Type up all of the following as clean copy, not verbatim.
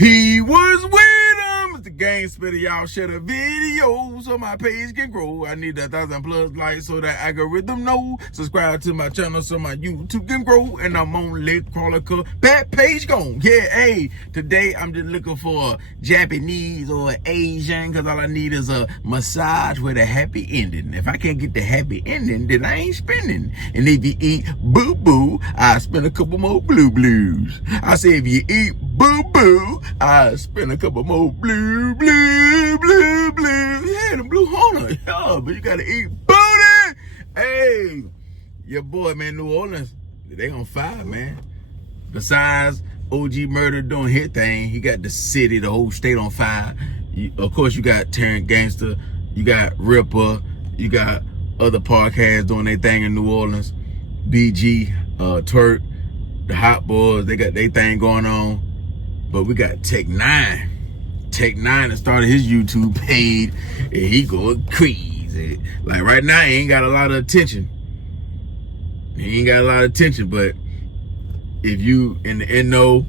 He was with him. It's the game spitter. Y'all share the video so my page can grow. I need 1,000+ likes so that algorithm know. Subscribe to my channel so my YouTube can grow. And I'm on Leg Crawler bad page gone. Yeah, hey, today I'm just looking for a Japanese or an Asian because all I need is a massage with a happy ending. If I can't get the happy ending, then I ain't spending. And if you eat boo-boo, I spend a couple more blue-blues. I say if you eat boo-boo, I spend a couple more blue. Yeah, the blue Honda. Yeah, but you gotta eat booty. Hey, your boy, man, New Orleans, they on fire, man. Besides OG Murder doing his thing, he got the city, the whole state on fire. Of course, you got Terrence Gangster, you got Ripper, you got other podcasts doing their thing in New Orleans. BG, Twerk, the Hot Boys, they got their thing going on. But we got Tech 9. Tech 9 that started his YouTube page, and he going crazy. Like right now, he ain't got a lot of attention. But if you in the NO,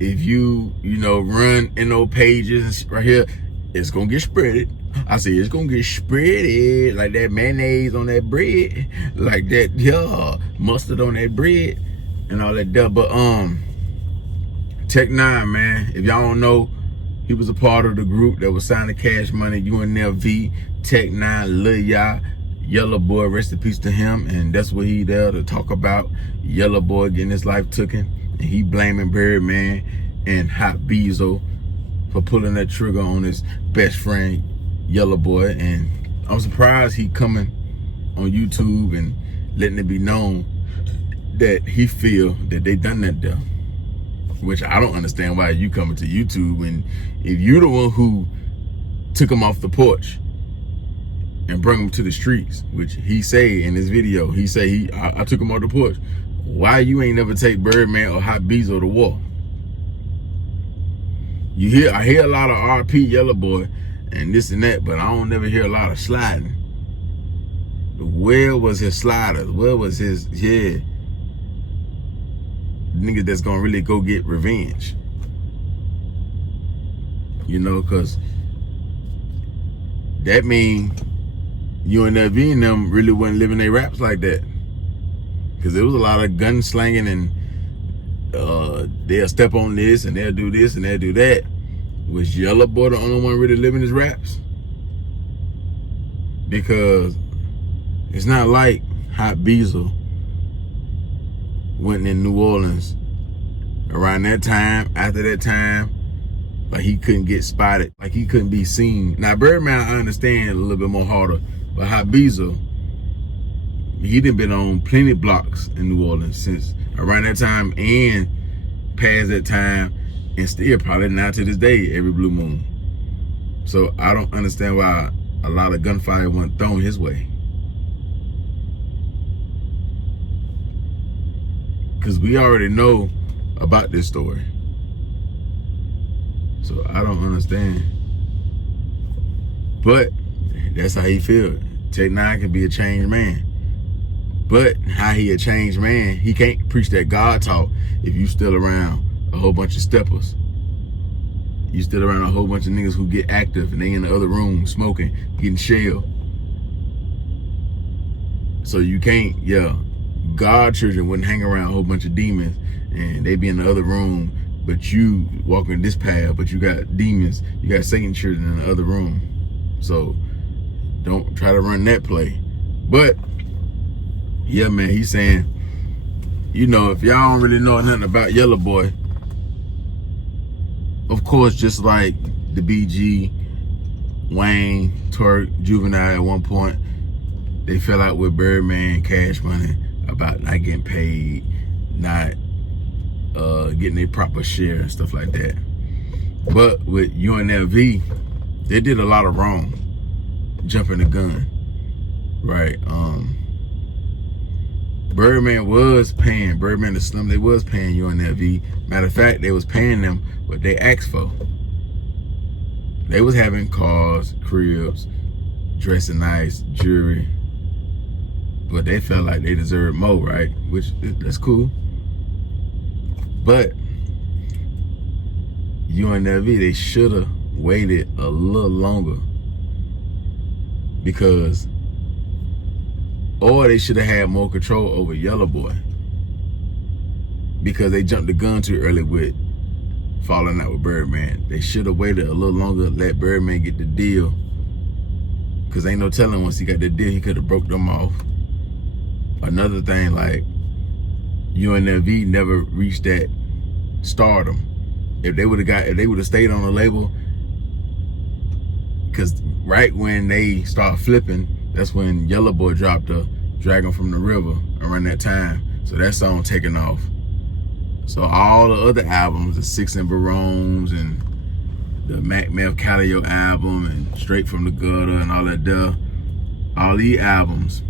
if you run NO pages right here, it's gonna get spreaded. I say it's gonna get spreaded like that mayonnaise on that bread, like that mustard on that bread, and all that stuff. But Tech 9, man, if y'all don't know, he was a part of the group that was signed to Cash Money, UNLV, Tech 9, Lil Yella Boy, rest in peace to him. And that's what he there to talk about. Yella Boy getting his life taken. And he blaming Birdman and Hot Beezo for pulling that trigger on his best friend, Yella Boy. And I'm surprised he coming on YouTube and letting it be known that he feel that they done that there. Which I don't understand why you coming to YouTube, and if you the one who took him off the porch and bring him to the streets, which he say in his video, he say I took him off the porch. Why you ain't never take Birdman or Hot Beezo to war? I hear a lot of RP Yella Boy and this and that, but I don't never hear a lot of sliding. Where was his sliders? Where was his niggas that's gonna really go get revenge? Cause that mean UNLV and them really wasn't living their raps like that. Cause there was a lot of gun slanging and they'll step on this and they'll do this and they'll do that. Was Yella Boy the only one really living his raps? Because it's not like Hot Beezo went in New Orleans around that time, after that time, like he couldn't get spotted, like he couldn't be seen. Now Birdman, I understand a little bit more harder, but Hot Beezo, he done been on plenty of blocks in New Orleans since around that time and past that time, and still probably now to this day, every blue moon. So I don't understand why a lot of gunfire wasn't thrown his way. Because we already know about this story. So I don't understand. But that's how he feel. Tech 9 can be a changed man. But how he a changed man, he can't preach that God talk if you still around a whole bunch of steppers. You still around a whole bunch of niggas who get active and they in the other room smoking, getting shelled. So you can't, God children wouldn't hang around a whole bunch of demons and they be in the other room, but you walking this path, but you got demons, you got Satan children in the other room. So don't try to run that play. But yeah, man, he's saying, if y'all don't really know nothing about Yella Boy, of course, just like the BG, Wayne, Twerk, Juvenile at one point, they fell out with Birdman, Cash Money, about not getting paid, not getting a proper share and stuff like that. But with UNLV, they did a lot of wrong, jumping the gun, right? Birdman the Slim, they was paying UNLV. Matter of fact, they was paying them what they asked for. They was having cars, cribs, dressing nice, jewelry, but they felt like they deserved more, right? Which, that's cool. But UNLV, they should have waited a little longer, because, or they should have had more control over Yella Boy, because they jumped the gun too early with falling out with Birdman. They should have waited a little longer, let Birdman get the deal, because ain't no telling, once he got the deal, he could have broke them off. Another thing, like, UNLV never reached that stardom. If they would have stayed on the label, because right when they start flipping, that's when Yella Boy dropped a Dragon from the River around that time. So that song taking off. So all the other albums, the Six and Barones and the Mac Meth Calio album and Straight from the Gutter and all that there, all these albums,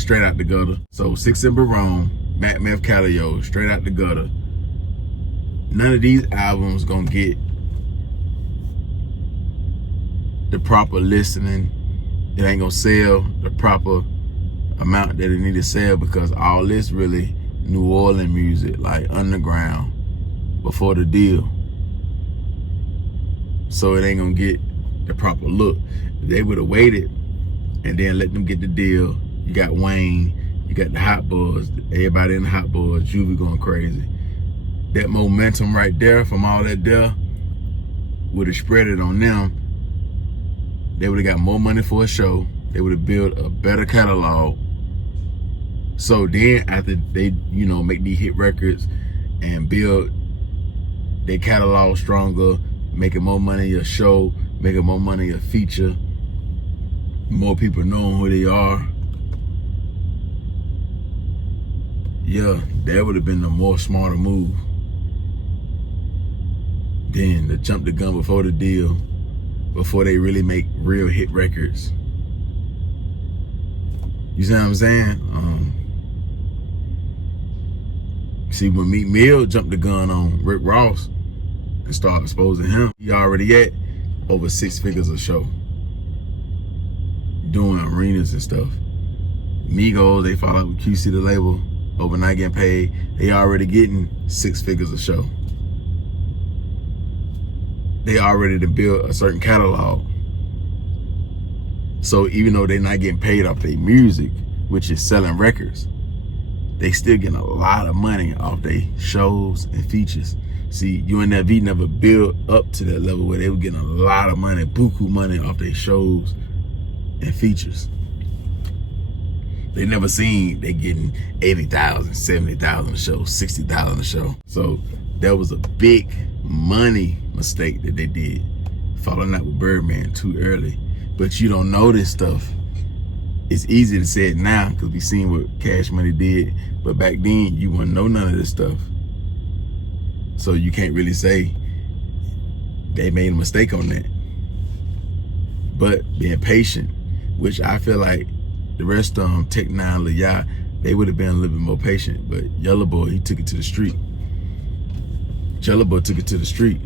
Straight Out the Gutter. So Six and Barone, Mac Meth Calio, Straight Out the Gutter. None of these albums gonna get the proper listening. It ain't gonna sell the proper amount that it need to sell, because all this really New Orleans music, like underground, before the deal. So it ain't gonna get the proper look. If they would have waited and then let them get the deal, you got Wayne, you got the Hot Boys, everybody in the Hot Boys, Juvie going crazy. That momentum right there from all that there would have spread it on them. They would have got more money for a show. They would have built a better catalog. So then after they, make these hit records and build their catalog stronger, making more money a show, making more money a feature, more people knowing who they are. Yeah, that would have been the more smarter move. Then to jump the gun before the deal, before they really make real hit records. You see what I'm saying? See, when Meek Mill jumped the gun on Rick Ross and started exposing him, he already at over 6 figures a show, doing arenas and stuff. Migos, they fall out with QC the label, overnight getting paid. They already getting 6 figures a show. They already to build a certain catalog. So even though they're not getting paid off their music, which is selling records, they still getting a lot of money off their shows and features. See, UNLV never built up to that level where they were getting a lot of money, buku money off their shows and features. They never seen they getting 80,000, 70,000 a show, 60,000 a show. So that was a big money mistake that they did, falling out with Birdman too early. But you don't know this stuff. It's easy to say it now because we seen what Cash Money did, but back then you wouldn't know none of this stuff. So you can't really say they made a mistake on that. But being patient, which I feel like the rest of them, Tech Nine, Yella, they would have been a little bit more patient. But Yella Boy, he took it to the street. Yella Boy took it to the street.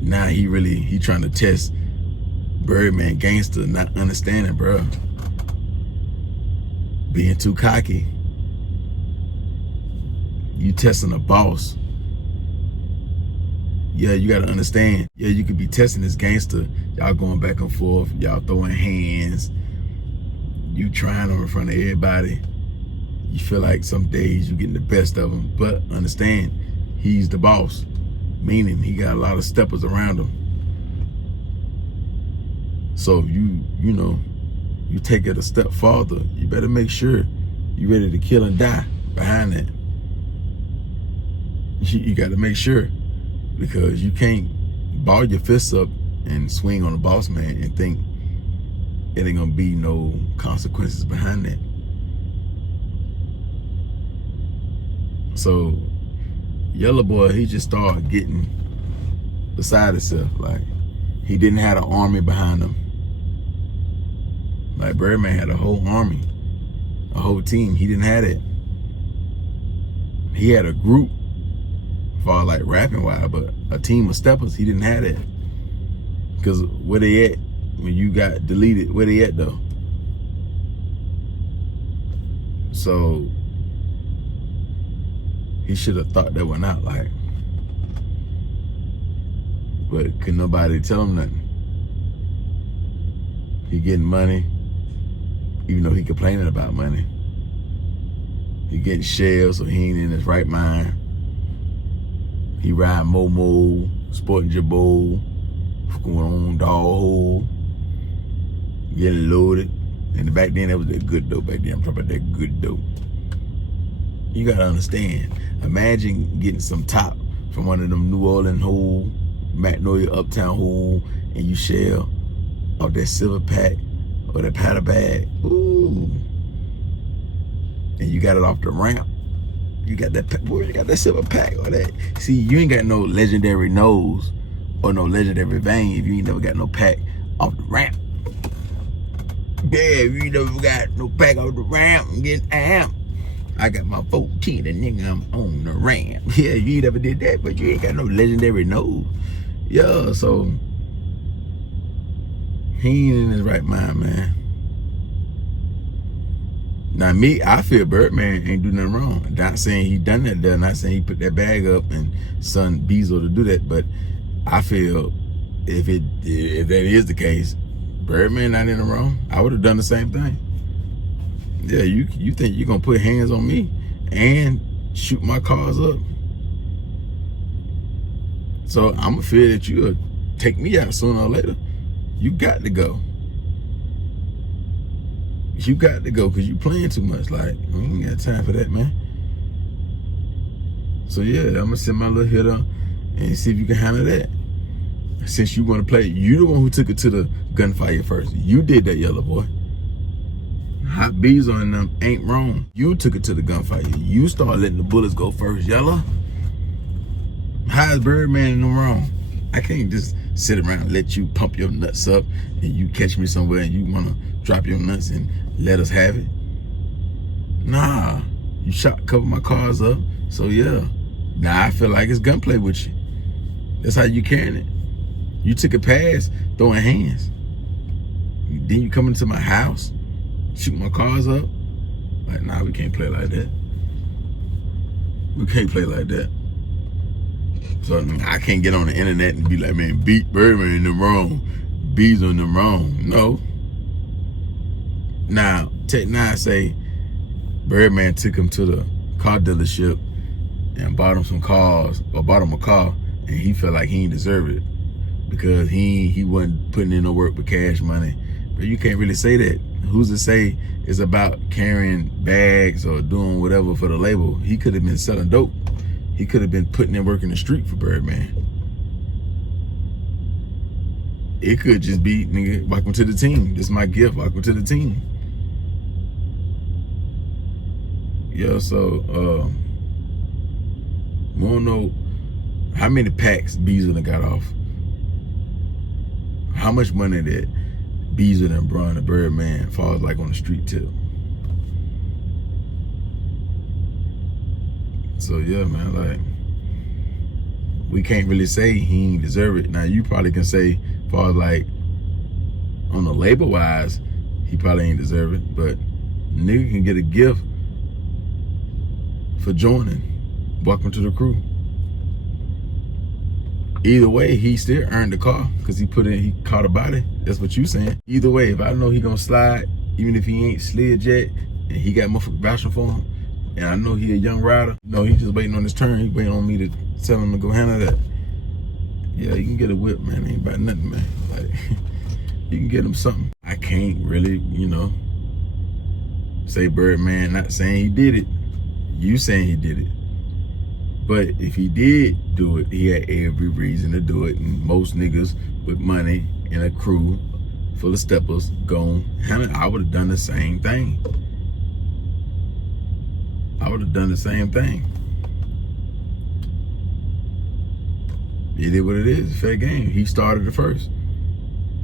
Now he trying to test Birdman gangster, not understanding, bro. Being too cocky. You testing a boss. Yeah, you gotta understand. Yeah, you could be testing this gangster. Y'all going back and forth. Y'all throwing hands. You trying them in front of everybody. You feel like some days you getting the best of him. But understand, he's the boss. Meaning he got a lot of steppers around him. So if you take it a step farther, you better make sure you're ready to kill and die behind that. You got to make sure, because you can't ball your fists up and swing on a boss man and think it ain't gonna be no consequences behind that. So Yella Boy, he just started getting beside himself. Like, he didn't have an army behind him. Like Birdman had a whole army, a whole team. He didn't have it. He had a group for like rapping wise, but a team of steppers, he didn't have that. Because where they at when you got deleted? Where they at though? So he should have thought that one out. Like but could nobody tell him nothing. He getting money, even though he complaining about money. He getting shells, so he ain't in his right mind. He riding Momo, sporting Jabot, going on dog hole, getting loaded. And back then, that was that good dope. Back then, I'm talking about that good dope. You gotta understand. Imagine getting some top from one of them New Orleans hole, Magnolia Uptown hole, and you shell off that silver pack or that powder bag. Ooh. And you got it off the ramp. You got that, boy, you got that silver pack or that. See, you ain't got no legendary nose or no legendary vein if you ain't never got no pack off the ramp. Yeah, if you never got no pack off the ramp, I'm getting amped. I got my 14 and nigga, I'm on the ramp. Yeah, you ain't never did that, but you ain't got no legendary nose. Yeah, so he ain't in his right mind, man. Now me, I feel Birdman ain't do nothing wrong. I'm not saying he done that there, not saying he put that bag up and son Beezo to do that, but I feel if that is the case, Birdman not in the wrong. I would have done the same thing. Yeah, you think you're gonna put hands on me and shoot my cars up? So I'm gonna fear that you'll take me out sooner or later. You got to go. You got to go because you playing too much. Like, I ain't got time for that, man. So yeah, I'm gonna send my little hitter and see if you can handle that. Since you want to play, you the one who took it to the gunfire first. You did that, Yella boy. Hot Beezo and them ain't wrong. You took it to the gunfire. You start letting the bullets go first, Yella. How is Birdman in them wrong? I can't just sit around and let you pump your nuts up and you catch me somewhere and you wanna drop your nuts and let us have it. Nah, you shot cover my cars up. So yeah, now I feel like it's gunplay with you. That's how you carrying it. You took a pass throwing hands. Then you come into my house, shoot my cars up. Like, nah, we can't play like that. We can't play like that. So I can't get on the internet and be like, man, beat Birdman in the wrong, Beezo in the wrong. No. Now, Tech 9 say Birdman took him to the car dealership and bought him some cars, or bought him a car, and he felt like he ain't deserve it because he wasn't putting in no work with cash money. But you can't really say that. Who's to say it's about carrying bags or doing whatever for the label? He could have been selling dope. He could have been putting in work in the street for Birdman. It could just be, nigga, welcome to the team. This is my gift, welcome to the team. Yeah, so, we don't know how many packs Beezo done got off. How much money that Beezo done brought to Birdman falls like on the street tip. So yeah, man, like, we can't really say he ain't deserve it. Now you probably can say, far as like, on the label wise, he probably ain't deserve it, but nigga can get a gift for joining. Welcome to the crew. Either way, he still earned the car because he caught a body. That's what you saying. Either way, if I know he gonna slide, even if he ain't slid yet, and he got motherfuckers vouching for him, and I know he a young rider, no, he just waiting on his turn. He waiting on me to tell him to go handle that. Yeah, you can get a whip, man. Ain't about nothing, man. Like, you can get him something. I can't really, you know, say Birdman not saying he did it. You saying he did it. But if he did do it, he had every reason to do it. And most niggas with money and a crew full of steppers gone, I would have done the same thing. I would have done the same thing. It is what it is. It's fair game. He started it first.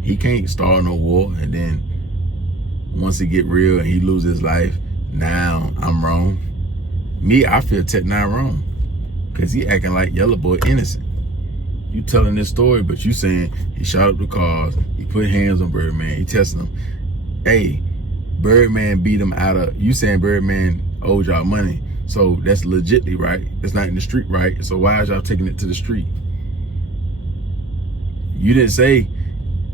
He can't start no war and then once it get real and he lose his life, now I'm wrong. Me, I feel Tech 9 wrong. Cause he acting like Yella boy innocent. You telling this story, but you saying he shot up the cars, he put hands on Birdman, he tested him. Hey, Birdman beat him out of, you saying Birdman owed y'all money. So that's legitly right. That's not in the street, right? So why is y'all taking it to the street? You didn't say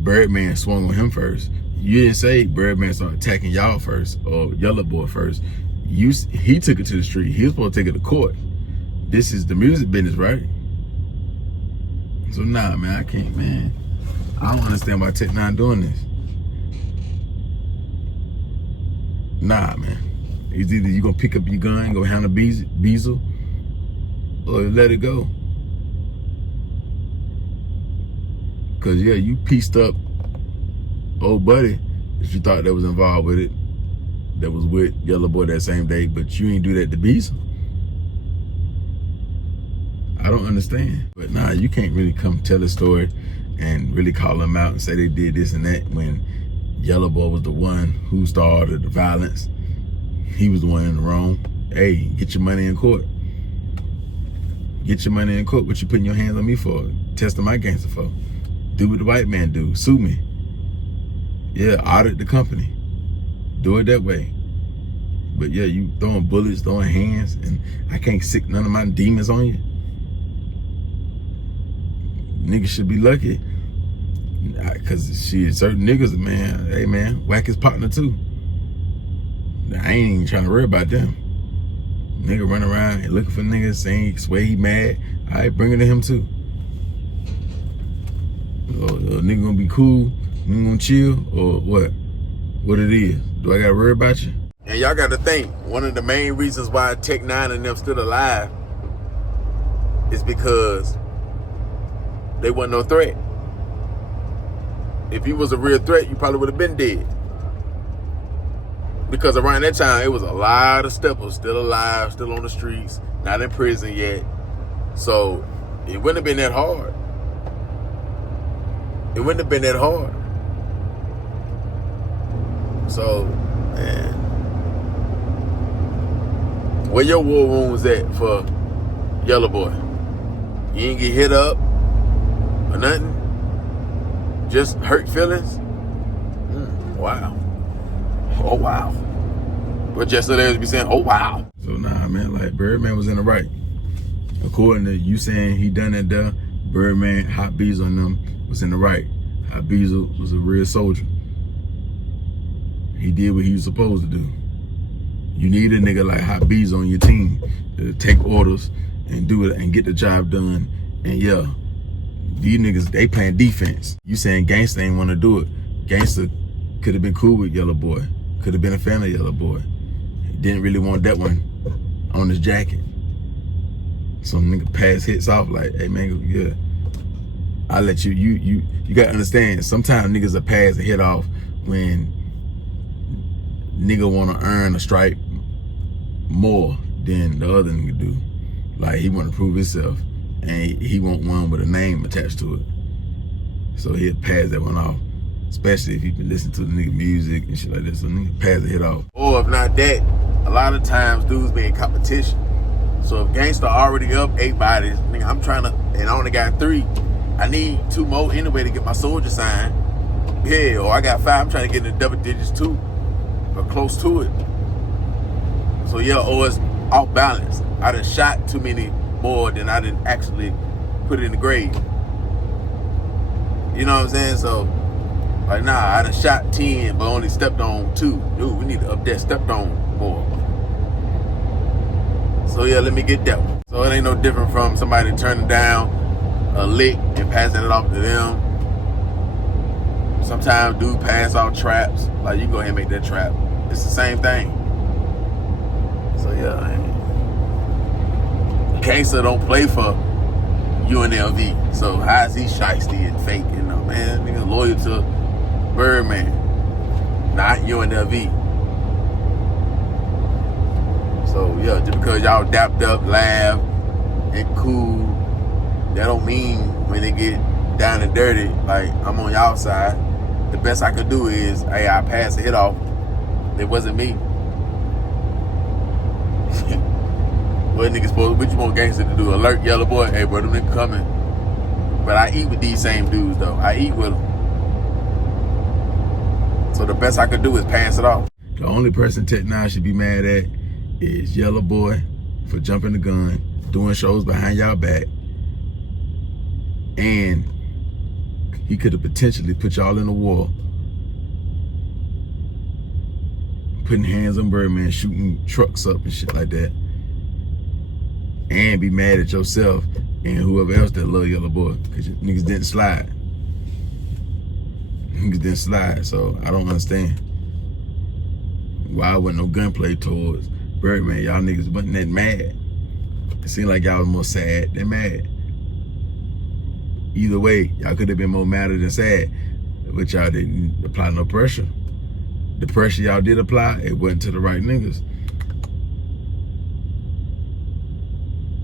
Birdman swung on him first. You didn't say Birdman started attacking y'all first or Yella Boy first. He took it to the street. He was supposed to take it to court. This is the music business, right? So nah, man, I can't, man. I don't understand why Tech 9 doing this. Nah, man. It's either you gonna pick up your gun, go handle Beezo, or let it go. Cause yeah, you pieced up old buddy that you thought that was involved with it, that was with Yella Boy that same day, but you ain't do that to Beezo. I don't understand. But nah, you can't really come tell a story and really call them out and say they did this and that when Yella Boy was the one who started the violence. He was the one in the wrong. Hey, get your money in court. Get your money in court. What you putting your hands on me for? Testing my gangster for? Do what the white man do. Sue me. Yeah, audit the company. Do it that way. But yeah, you throwing bullets, throwing hands, and I can't sick none of my demons on you. Niggas should be lucky. Cause certain niggas, man, hey man, whack his partner too. I ain't even trying to worry about them. Nigga run around and looking for niggas saying swear he mad. All right, bring it to him too. Nigga gonna be cool, nigga gonna chill, or what? What it is? Do I gotta worry about you? And y'all gotta think, one of the main reasons why Tech 9 and them still alive is because they wasn't no threat. If you was a real threat, you probably would have been dead. Because around that time, it was a lot of steppers still alive, still on the streets, not in prison yet. So it wouldn't have been that hard. It wouldn't have been that hard. So, man, where your war wounds at for Yella Boy? You ain't get hit up or nothing? Just hurt feelings? Wow. Oh, wow. But yesterday was be saying, oh, wow. So, nah, man, like, Birdman was in the right. According to you saying he done that there, Birdman, Hot Beezo on them was in the right. Hot Beezo was a real soldier. He did what he was supposed to do. You need a nigga like Hot Beezo on your team to take orders and do it and get the job done. And yeah, these niggas, they playing defense. You saying Gangsta ain't want to do it. Gangsta could have been cool with Yella Boy. Could have been a fan of Yella Boy. He didn't really want that one on his jacket. Some nigga pass hits off like, hey man, yeah. I let you gotta understand, sometimes niggas will pass a hit off when nigga wanna earn a stripe more than the other nigga do. Like he wanna prove himself and he want one with a name attached to it. So he'll pass that one off. Especially if you been listening to the nigga music and shit like that. So nigga pass the hit off. Or if not that, a lot of times dudes be in competition. So if Gangsta already up 8 bodies, nigga, I'm trying to, and I only got 3. I need 2 more anyway to get my soldier signed. Yeah, or I got 5, I'm trying to get in the double digits too, or close to it. So yeah, or it's off balance. I done shot too many more than I didn't actually put it in the grave. You know what I'm saying? So, like, nah, I done shot 10, but only stepped on 2. Dude, we need to up that stepped on more. So yeah, let me get that one. So it ain't no different from somebody turning down a lick and passing it off to them. Sometimes dude pass out traps. Like you go ahead and make that trap. It's the same thing. So yeah, Gangsta don't play for UNLV. So how is he shiesty and fake? You know, man, nigga loyal to Birdman, not UNLV. So yeah, just because y'all dapped up, laugh, and cool, that don't mean when they get down and dirty, like I'm on y'all side. The best I could do is, hey, I passed the hit off. It wasn't me. What niggas supposed? What you want Gangsta to do? Alert Yella Boy, hey bro, them niggas coming. But I eat with these same dudes though. I eat with them. So the best I could do is pass it off. The only person Tech 9 should be mad at is Yella Boy for jumping the gun, doing shows behind y'all back, and he could have potentially put y'all in the war, putting hands on Birdman, shooting trucks up and shit like that, and be mad at yourself and whoever else that love Yella boy, because niggas didn't slide. Niggas didn't slide, so I don't understand why wasn't no gunplay towards Birdman. Y'all niggas wasn't that mad. It seemed like y'all was more sad than mad. Either way, y'all could have been more madder than sad, but y'all didn't apply no pressure. The pressure y'all did apply, it wasn't to the right niggas.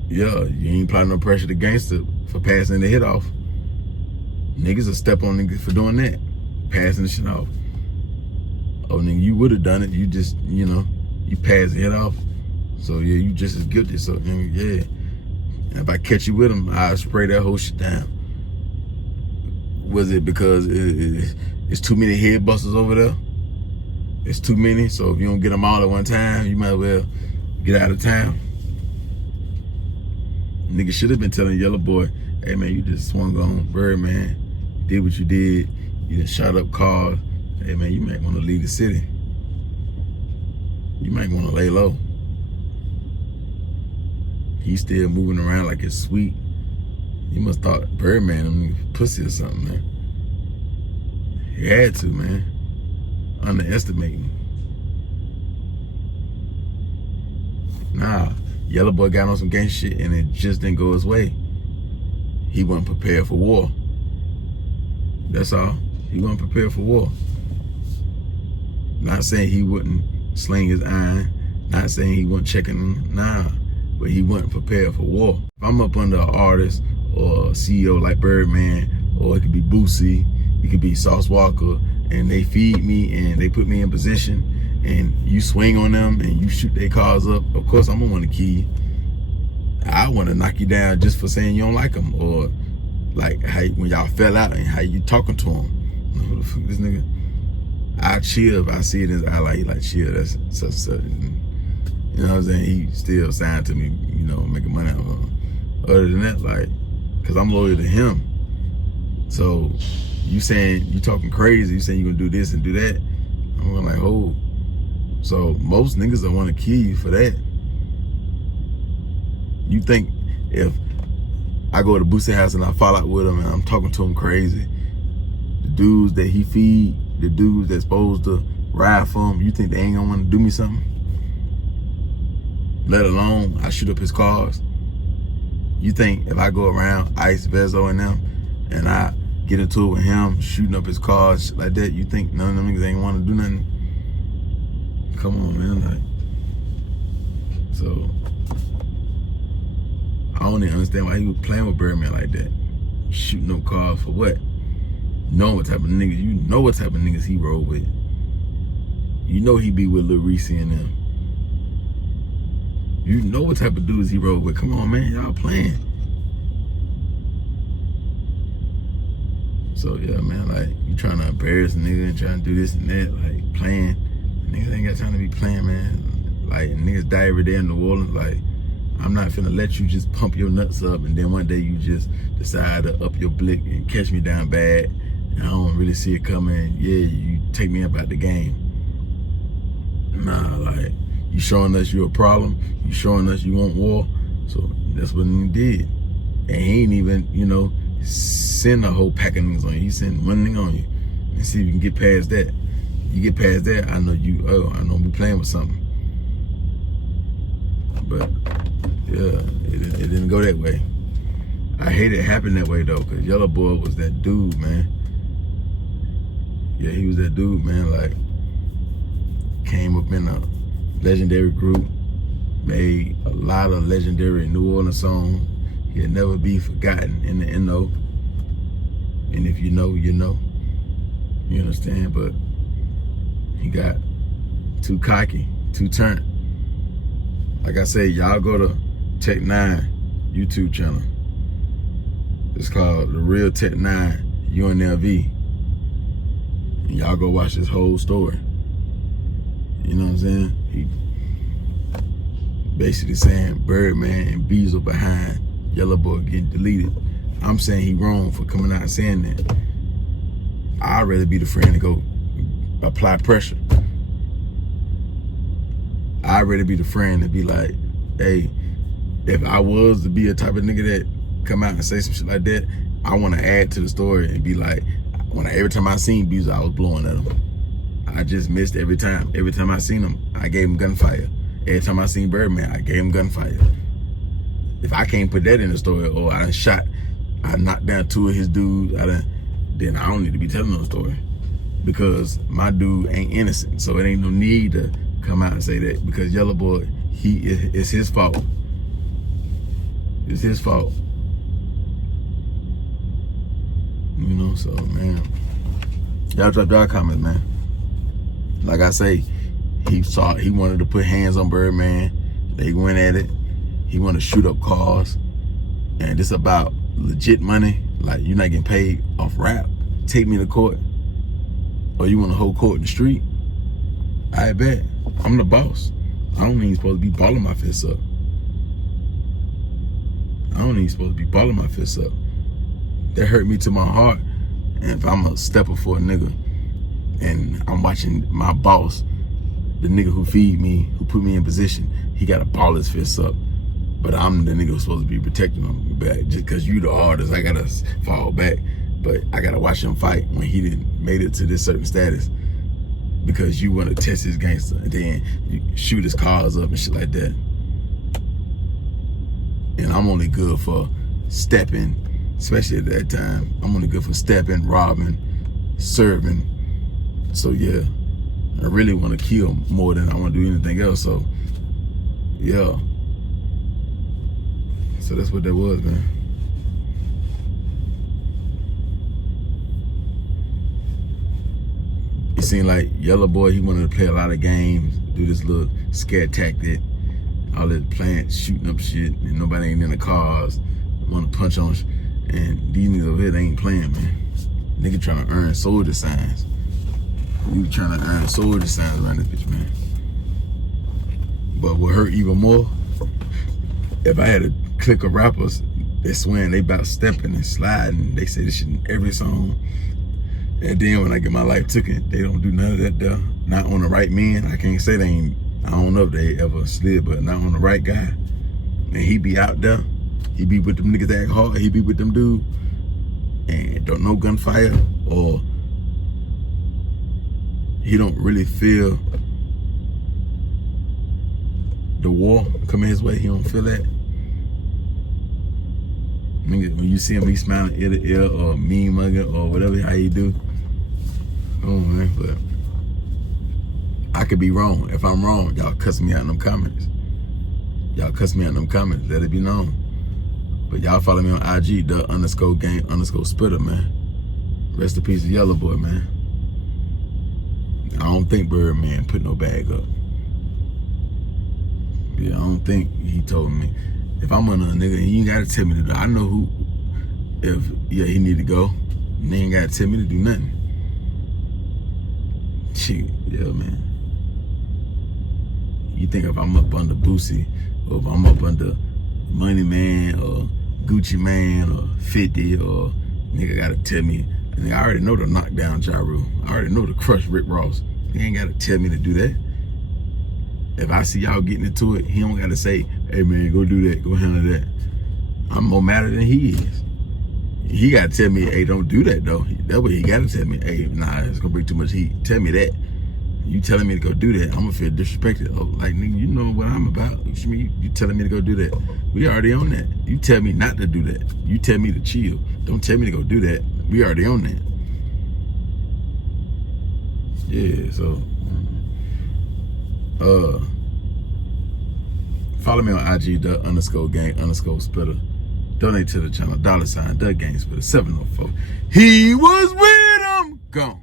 Yeah, you ain't apply no pressure to gangster for passing the hit off. Niggas will step on niggas for doing that, passing the shit off. Oh, nigga, you would have done it. You just, you know, you passed the hit off. So, yeah, you just as guilty. So, nigga, yeah. And if I catch you with them, I'll spray that whole shit down. Was it because it's too many head busters over there? It's too many, so if you don't get them all at one time, you might as well get out of town. Nigga should have been telling Yella boy, hey man, you just swung on Birdman, did what you did, you just shot up cars. Hey man, you might want to leave the city. You might want to lay low. He's still moving around like it's sweet. You must thought Birdman him pussy or something, man. He had to, man. Underestimating. Nah, Yella boy got on some gang shit and it just didn't go his way. He wasn't prepared for war. That's all. He wasn't prepared for war. Not saying he wouldn't sling his iron. Not saying he wasn't checking them. Nah, but he wasn't prepared for war. If I'm up under an artist or a CEO like Birdman, or it could be Boosie, it could be Sauce Walker, and they feed me and they put me in position, and you swing on them and you shoot their cars up, of course I'm gonna want to kill you. I want to knock you down just for saying you don't like them, or like how when y'all fell out and how you talking to him. Who the fuck this nigga? I chill if I see it in his eye, like chill. That's such. You know what I'm saying? He still signed to me, you know, making money out of him. Other than that, like, cause I'm loyal to him. So you saying you talking crazy? You saying you gonna do this and do that? I'm going like, oh. So most niggas don't want to kill you for that. You think if I go to Boosie house and I fall out with him and I'm talking to him crazy, the dudes that he feed, the dudes that's supposed to ride for him, you think they ain't gonna want to do me something? Let alone I shoot up his cars. You think if I go around Ice, Beezo and them, and I get into it with him, shooting up his cars, shit like that, you think none of them niggas ain't want to do nothing? Come on, man. Like, so I don't even understand why he was playing with Birdman like that. Shooting up cars for what? Know what type of niggas, you know what type of niggas he roll with. You know he be with Lil Reese and them. You know what type of dudes he roll with. Come on, man, y'all playing. So yeah, man, like, you trying to embarrass a nigga and trying to do this and that, like, playing. Niggas ain't got time to be playing, man. Like, niggas die every day in New Orleans. Like, I'm not finna let you just pump your nuts up and then one day you just decide to up your blick and catch me down bad and I don't really see it coming. Yeah, you take me up out the game. Nah, like, you showing us you a problem. You showing us you want war. So that's what he did. And he ain't even, you know, send a whole pack of niggas on you. He sent one nigga on you and see if you can get past that. You get past that, I know you, I know we playing with something. But yeah, it didn't go that way. I hate it happened that way though, cause Yella boy was that dude, man. Yeah, he was that dude, man. Like, came up in a legendary group, made a lot of legendary New Orleans songs. He'll never be forgotten in the NO. And if you know, you know. You understand? But he got too cocky, too turned. Like I say, y'all go to Tech 9 YouTube channel. It's called The Real Tech 9 UNLV. And y'all go watch this whole story. You know what I'm saying? He basically saying Birdman and Beezo behind Yella boy getting deleted. I'm saying he wrong for coming out and saying that. I'd rather be the friend to go apply pressure. I'd rather be the friend to be like, hey, if I was to be a type of nigga that come out and say some shit like that, I want to add to the story and be like, every time I seen Beezo, I was blowing at him. I just missed every time. Every time I seen him, I gave him gunfire. Every time I seen Birdman, I gave him gunfire. If I can't put that in the story, or I knocked down 2 of his dudes, then I don't need to be telling no story, because my dude ain't innocent. So it ain't no need to come out and say that, because Yella boy, it's his fault. It's his fault. You know, so man, y'all drop y'all comments, man. Like I say, he wanted to put hands on Birdman. They went at it. He wanted to shoot up cars, and it's about legit money. Like, you're not getting paid off rap. Take me to court, or you want to hold court in the street? I bet. I'm the boss. I don't even supposed to be balling my fists up. That hurt me to my heart. And if I'm a stepper for a nigga, and I'm watching my boss, the nigga who feed me, who put me in position, he got to ball his fists up. But I'm the nigga who's supposed to be protecting him back. Just because you the artist, I gotta fall back. But I gotta watch him fight when he didn't made it to this certain status, because you want to test his gangster and then you shoot his cars up and shit like that. And I'm only good for stepping, especially at that time. I'm only good for stepping, robbing, serving. So yeah, I really want to kill more than I want to do anything else. So yeah. So that's what that was, man. It seemed like Yella boy, he wanted to play a lot of games, do this little scare tactic, all that playing, shooting up shit, and nobody ain't in the cars, want to punch on, and these niggas over here, they ain't playing, man. Nigga trying to earn soldier signs. You trying to earn soldier signs around this bitch, man. But what hurt even more, if I had a clique of rappers that swearing they about stepping and sliding, they say this shit in every song. And then when I get my life taken, they don't do none of that though. Not on the right man. I can't say they ain't, I don't know if they ever slid, but not on the right guy. And he be out there. He be with them niggas that act hard. He be with them dudes. And don't know gunfire, or he don't really feel the war coming his way. He don't feel that. Nigga, when you see him, he smiling ear to ear, or mean mugger, or whatever how he do. Oh man, but I could be wrong. If I'm wrong, y'all cuss me out in them comments. Y'all cuss me out in them comments. Let it be known. But y'all follow me on IG, _gang_spitter, man. Rest in peace to Yella boy, man. I don't think Birdman put no bag up. Yeah, I don't think he told me. If I'm on a nigga, you ain't gotta tell me to do. I know who. If he need to go, and they ain't gotta tell me to do nothing. Shit, yeah, man. You think if I'm up under Boosie, or if I'm up under Money Man, or Gucci Man, or 50, or nigga gotta tell me. And I already know to knock down Ja Rule. I already know to crush Rick Ross. He ain't gotta tell me to do that. If I see y'all getting into it, he don't gotta say, hey man, go do that, go handle that. I'm more madder than he is. He gotta tell me, hey, don't do that though. That way he gotta tell me, hey, nah, it's gonna bring too much heat. Tell me that. You telling me to go do that, I'm gonna feel disrespected. Oh, like, nigga, you know what I'm about. You telling me to go do that. We already on that. You tell me not to do that. You tell me to chill. Don't tell me to go do that. We already on that. Yeah, so follow me on IG, _gang_spitter. Donate to the channel, $Dagamespitter704. He was with him. Gone.